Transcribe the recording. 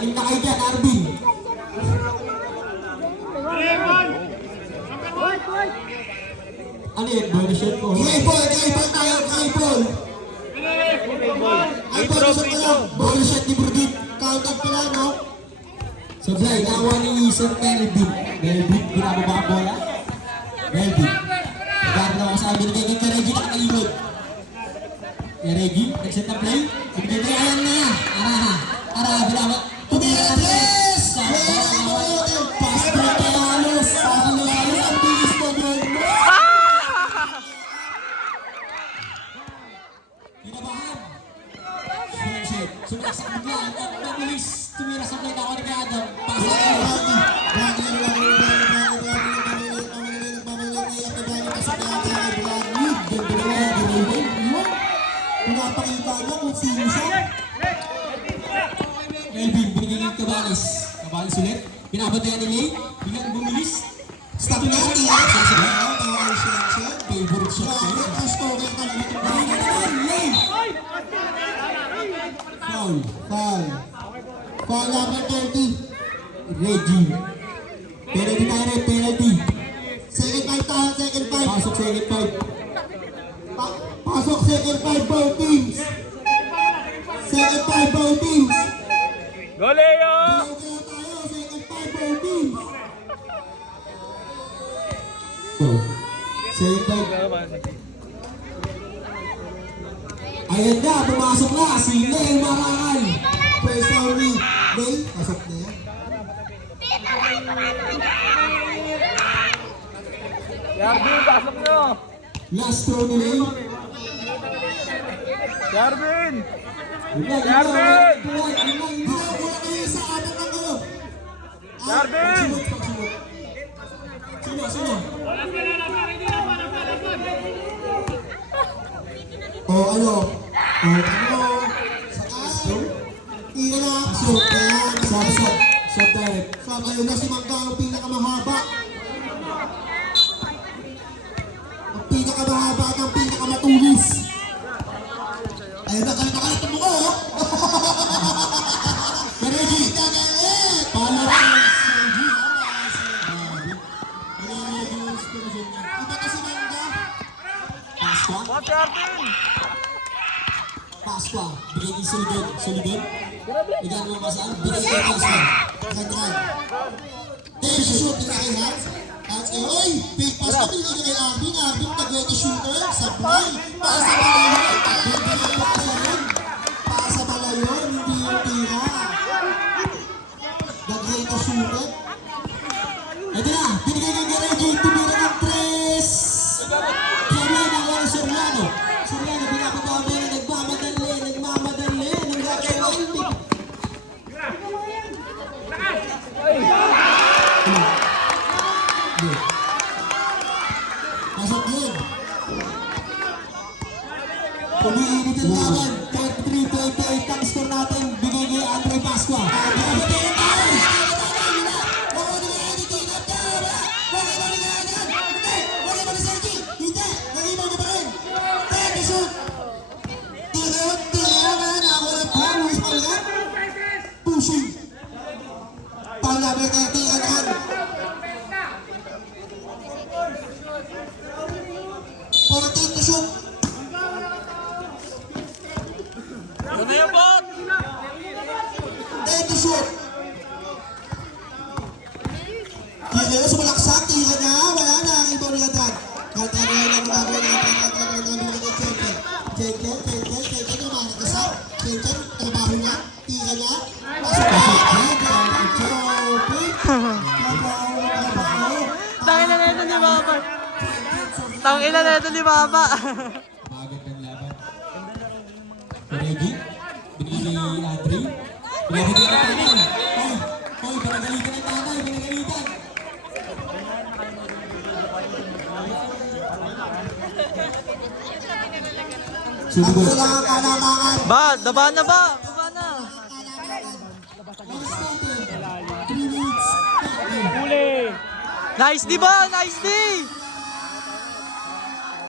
Galing na kayo dyan, Arvin. Ano yun? Bonus shot po. Kaibol tayo, kaibol. Ay, bonus shot pala. Bonus shot ni Brudit. Count-up pala, no? So, Blay, nakuha ni Sir Melvin. Melvin, ginababa ang bola. Melvin. Nagkaroon na ako sa amin. Kaya kay Reggie nakakalimod. Kaya Reggie, nag-set na play. Sige, ayan na yan. Ara, bilama. Tumira na tres! Pass break kay Alos. Ang bilis mo, bro. Kinabahan. Sumiyak sa kabila. Ang bilis. Tumira sa play na ako ni Adam. Pass napakita niya kung sino siya. Melvin, binigyan ng Cabalis. Cabalis ulit. Pinabantayan ni Lane. Biglang bumilis. Stop natin. Cabalis lang siya. Favorite shot ko. Ang scorer ka naman. Lane. Foul number 30. Reggie. Penalty tayo, penalty. Second five tayo, second five. Pasok second five. Pasok second five, both teams. Second five, both teams. Go Leo! Tayo, second five, both teams. Second five. Ayan na, pumasok na si Leo Marangal. First down ni Leo. Pasok na yan. Yarvin, pasok nyo! Last throw ni Leo. Yarvin! Yarvin! Yarvin! Sino? Ano? Sakay? Tira na. Sub direct. Ayun na si Magda ang pinakamahaba. Ang pinakamahaba at ang pinakamatulis. Ayun na, kalita mo ko. Reggie! Pala ka. Iba kasi Magda. Pasqua? What Yarvin? Pasqua. Bigay ni Sullivan. Bigyan mo masaan. Bigay ni Pasqua. Ganyan. Shoot na kay Hans. Hans kay Oy! Big pass na bigay kay Arvin. Arvin nag-ready shooter. Sablay. Pasa balayon. Pasa balayon. Hindi yung tira. Nag-ready shooter. Ito na. Binigay kay Reggie. Tumira ng tres. Kaya na wala Soriano. Soriano pinapagawa mo na nagmamadali. Pasok yun. Umiinit ang laban. 43-28 ang score natin. Bigay kay Andre Pasqua. Pinapatayin tayo. Pushing. Palabi kay Tianan. 14 to shoot. Yun na yung bot! 10 to shoot. Kaya sumalaksak. Tira na. Wala na. Ang iba nila dad. Kahit ano yung nagbago na Chenchen naman. Nakasak. Chenchen. Trabaho niya. Tira na. Tangina na ito ni Baba. Bagat ng laban. Reggie. Binili Andre. Binili na tayo. Hoy, pinagalitan ng tatay. Pinagalitan. Sunog. Ba, daba na ba? Baba na. 3 minutes. Huli! Nice di ba? Nice di!